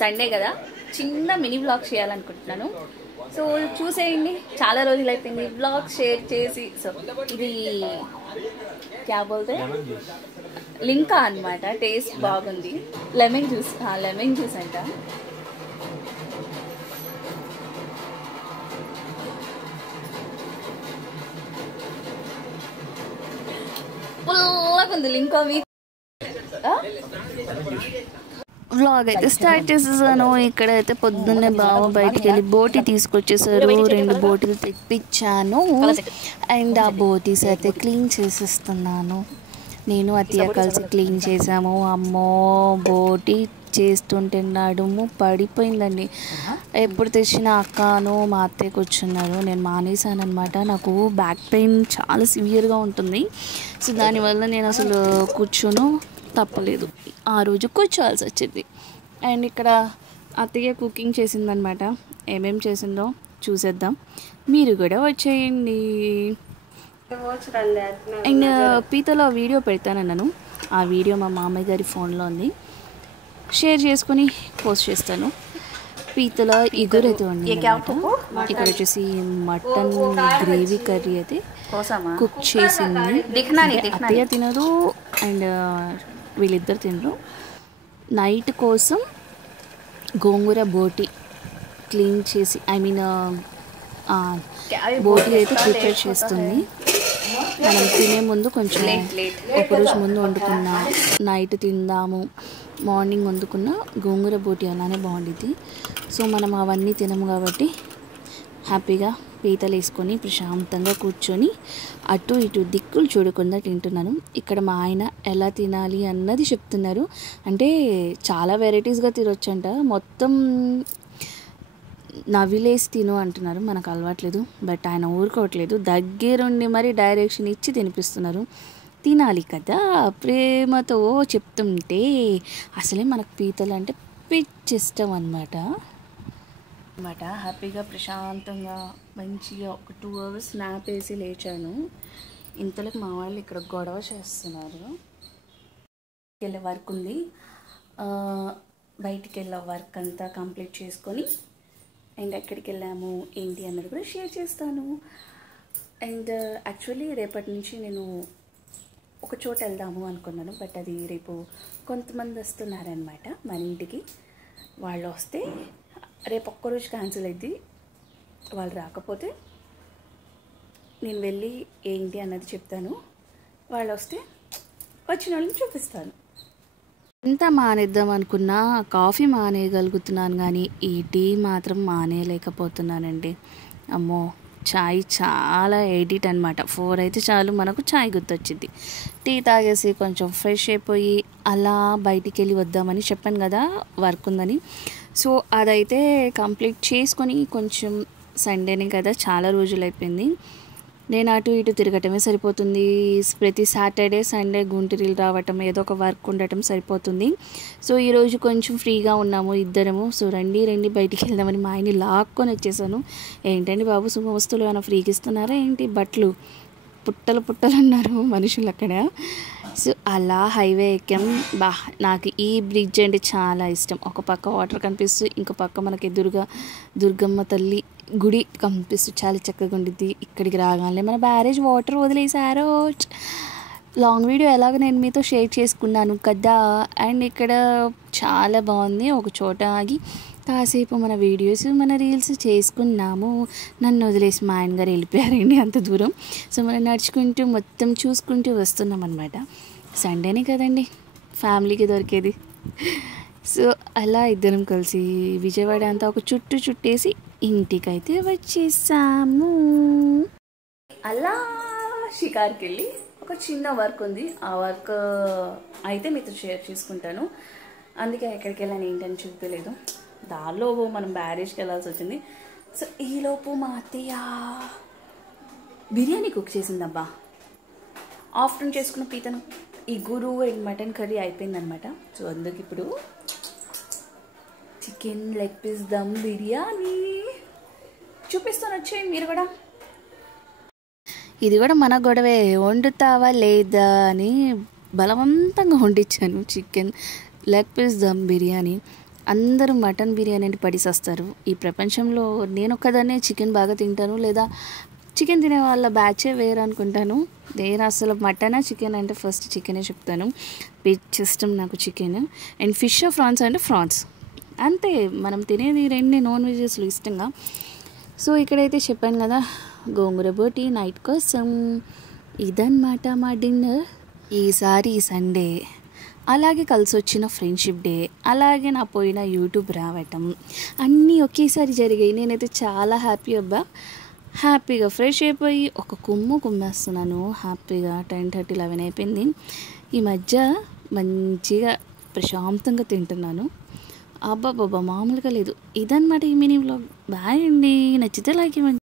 Sunday కదా చిన్న mini vlog చేయాలనుకుంటున్నాను. సో చూసేయండి, చాలా రోజులు అయిపోయింది వ్లాగ్ షేర్ చేసి. సో ఇది క్యా బోల్తే లింకా అన్నమాట. టేస్ట్ బాగుంది. లెమన్ జ్యూస్ అంట. పుల్లగా ఉంది లింకా. వ్లాగ్ అయితే స్టార్ట్ చేసేసాను. ఇక్కడైతే పొద్దున్నే బావ బయటికి వెళ్ళి బోటి తీసుకొచ్చేసారు. 2 బోటీలు తెప్పించాను. అండ్ ఆ బోటీస్ అయితే క్లీన్ చేసేస్తున్నాను. నేను అత్తయ్య కలిసి క్లీన్ చేసాము. అమ్మో బోటి చేస్తుంటే నడుము పడిపోయిందండి. ఎప్పుడు తెచ్చిన అక్కను మా అత్తయ్య కూర్చున్నారు. నేను మానేసాను అనమాట. నాకు బ్యాక్ పెయిన్ చాలా సివియర్గా ఉంటుంది. సో దానివల్ల నేను అసలు కూర్చోను, తప్పలేదు. ఆ రోజు కూర్చోవాల్సి వచ్చింది. అండ్ ఇక్కడ అత్తయ్య కుకింగ్ చేసిందనమాట. ఏమేమి చేసిందో చూసేద్దాం. మీరు కూడా వచ్చేయండి. అండ్ పీతలో వీడియో పెడతానన్నాను. ఆ వీడియో మా మామయ్య గారి ఫోన్లో ఉంది. షేర్ చేసుకుని పోస్ట్ చేస్తాను. పీతల ఇగురు అయితే ఉంది. ఇక్కడ వచ్చేసి మటన్ గ్రేవీ కర్రీ అయితే కుక్ చేసింది. అత్తయ్య తినరు అండ్ వీళ్ళిద్దరు తినరు. నైట్ కోసం గోంగూర బోటి క్లీన్ చేసి బోటి అయితే ప్రిపేర్ చేస్తుంది. మనం తినే ముందు కొంచెం ఒకరోజు ముందు వండుకున్నా, నైట్ తిందాము, మార్నింగ్ వండుకున్న గోంగూర బోటి అలానే బాగుండిద్ది. సో మనం అవన్నీ తినము కాబట్టి హ్యాపీగా పీతలు వేసుకొని ప్రశాంతంగా కూర్చొని అటు ఇటు దిక్కులు చూడకుండా తింటున్నాను. ఇక్కడ మా ఆయన ఎలా తినాలి అన్నది చెప్తున్నారు. అంటే చాలా వెరైటీస్గా తినొచ్చంట. మొత్తం నవిలేసి తిను అంటున్నారు. మనకు అలవాట్లేదు. బట్ ఆయన ఊరుకోవట్లేదు. దగ్గరుండి మరి డైరెక్షన్ ఇచ్చి తినిపిస్తున్నారు. తినాలి కదా ప్రేమతో చెప్తుంటే. అసలే మనకు పీతలు అంటే పిచ్చిష్టం అన్నమాట. హ్యాపీగా ప్రశాంతంగా మంచిగా ఒక 2 hours స్నాప్ వేసి లేచాను. ఇంతలోకి మా వాళ్ళు ఇక్కడ గొడవ చేస్తున్నారు. వెళ్ళే వర్క్ ఉంది. బయటికి వెళ్ళే వర్క్ అంతా కంప్లీట్ చేసుకొని అండ్ ఎక్కడికి వెళ్ళాము ఏంటి అన్నది కూడా షేర్ చేస్తాను. అండ్ యాక్చువల్లీ రేపటి నుంచి నేను ఒక చోట వెళ్దాము అనుకున్నాను. బట్ అది రేపు కొంతమంది వస్తున్నారనమాట మన ఇంటికి. వాళ్ళు వస్తే రేపు ఒక్కరోజు క్యాన్సిల్ అయింది. వాళ్ళు రాకపోతే నేను వెళ్ళి ఏంటి అన్నది చెప్తాను. వాళ్ళు వస్తే వచ్చిన వాళ్ళని చూపిస్తాను. ఎంత మానేద్దాం అనుకున్నా కాఫీ మానేయగలుగుతున్నాను, కానీ ఈ టీ మాత్రం మానేయలేకపోతున్నానండి. అమ్మో చాయ్ చాలా ఎడిట్ అనమాట. 4 అయితే చాలు మనకు చాయ్ గుర్తొచ్చింది. టీ తాగేసి కొంచెం ఫ్రెష్ అయిపోయి అలా బయటికి వెళ్ళి వద్దామని చెప్పాను కదా వర్క్ ఉందని. సో అదైతే కంప్లీట్ చేసుకొని, కొంచెం సండేనే కదా చాలా రోజులు అయిపోయింది. నేను అటు ఇటు తిరగటమే సరిపోతుంది. ప్రతి సాటర్డే సండే గుంటూరులు రావటం, ఏదో ఒక వర్క్ ఉండటం సరిపోతుంది. సో ఈరోజు కొంచెం ఫ్రీగా ఉన్నాము ఇద్దరము. సో రండి బయటికి వెళ్దామని మా ఆయన్ని లాక్కొని వచ్చేసాను. ఏంటండి బాబు శుభ వస్తువులు ఏమైనా ఫ్రీగా ఇస్తున్నారా ఏంటి? బట్టలు పుట్టలు అన్నారు మనుషులు అక్కడ. సో అలా హైవే ఎక్కాం. నాకు ఈ బ్రిడ్జ్ అంటే చాలా ఇష్టం. ఒక పక్క వాటర్ కనిపిస్తూ, ఇంకో పక్క మనకి ఎదురుగా దుర్గమ్మ తల్లి గుడి కనిపిస్తూ చాలా చక్కగా ఉండిద్ది. ఇక్కడికి రాగానే మన బ్యారేజ్ వాటర్ వదిలేసారో. లాంగ్ వీడియో ఎలాగో నేను మీతో షేర్ చేసుకున్నాను కదా. అండ్ ఇక్కడ చాలా బాగుంది. ఒక చోట ఆగి కాసేపు మన వీడియోస్ మన రీల్స్ చేసుకున్నాము. నన్ను వదిలేసి మా ఆయన గారు వెళ్ళిపోయారండి అంత దూరం. సో మనం నడుచుకుంటూ మొత్తం చూసుకుంటూ వస్తున్నాం అనమాట. సండేనే కదండి ఫ్యామిలీకి దొరికేది. సో అలా ఇద్దరం కలిసి విజయవాడ అంతా ఒక చుట్టేసి ఇంటికైతే వచ్చేసాము. అలా షికార్కి వెళ్ళి ఒక చిన్న వర్క్ ఉంది. ఆ వర్క్ అయితే మీతో షేర్ చేసుకుంటాను. అందుకే ఎక్కడికి వెళ్ళాను ఏంటని చూపలేదు. దానిలో మనం బ్యారేజ్కి వెళ్ళాల్సి వచ్చింది. సో ఈలోపు మా అత్తయ్య బిర్యానీ కుక్ చేసిందబ్బా. ఆఫ్టర్నూన్ చేసుకున్న పీతను ఇగురు అండ్ మటన్ కర్రీ అయిపోయిందనమాట. సో అందుకు ఇప్పుడు chicken leg piece dum biryani చూపిస్తాను. వచ్చేయండి మీరు కూడా. ఇది కూడా మన గొడవే, వండుతావా లేదా అని బలవంతంగా వండించాను chicken leg piece dum biryani. అందరూ మటన్ బిర్యానీ అంటే పడిసేస్తారు. ఈ ప్రపంచంలో నేను ఒక్కదాన్నే చికెన్ బాగా తింటాను, లేదా చికెన్ తినే వాళ్ళ బ్యాచే వేరు అనుకుంటాను. నేను అసలు మటనా చికెన్ అంటే ఫస్ట్ చికెనే చెప్తాను. పిచ్చి ఇష్టం నాకు చికెన్. అండ్ ఫిష్ ఫ్రాన్స్ అంటే ఫ్రాన్స్, అంతే. మనం తినేది రెండే నాన్ వెజెస్లో ఇష్టంగా. సో ఇక్కడైతే చెప్పాను కదా, గోంగూర బోటి నైట్ కోసం. ఇదన్నమాట మా డిన్నర్. ఈసారి సండే, అలాగే కలిసి వచ్చిన ఫ్రెండ్షిప్ డే, అలాగే నా పోయిన యూట్యూబ్ రావటం, అన్నీ ఒకేసారి జరిగాయి. నేనైతే చాలా హ్యాపీ అబ్బా. హ్యాపీగా ఫ్రెష్ అయిపోయి ఒక కుమ్మేస్తున్నాను. హ్యాపీగా 10:30, 11 అయిపోయింది. ఈ మధ్య మంచిగా ప్రశాంతంగా తింటున్నాను. అబ్బాబ్బా మామూలుగా లేదు. ఇదన్నమాట ఈ మినీ వ్లాగ్. బాయ్ అండి. నచ్చితే లైక్ ఇవ్వండి.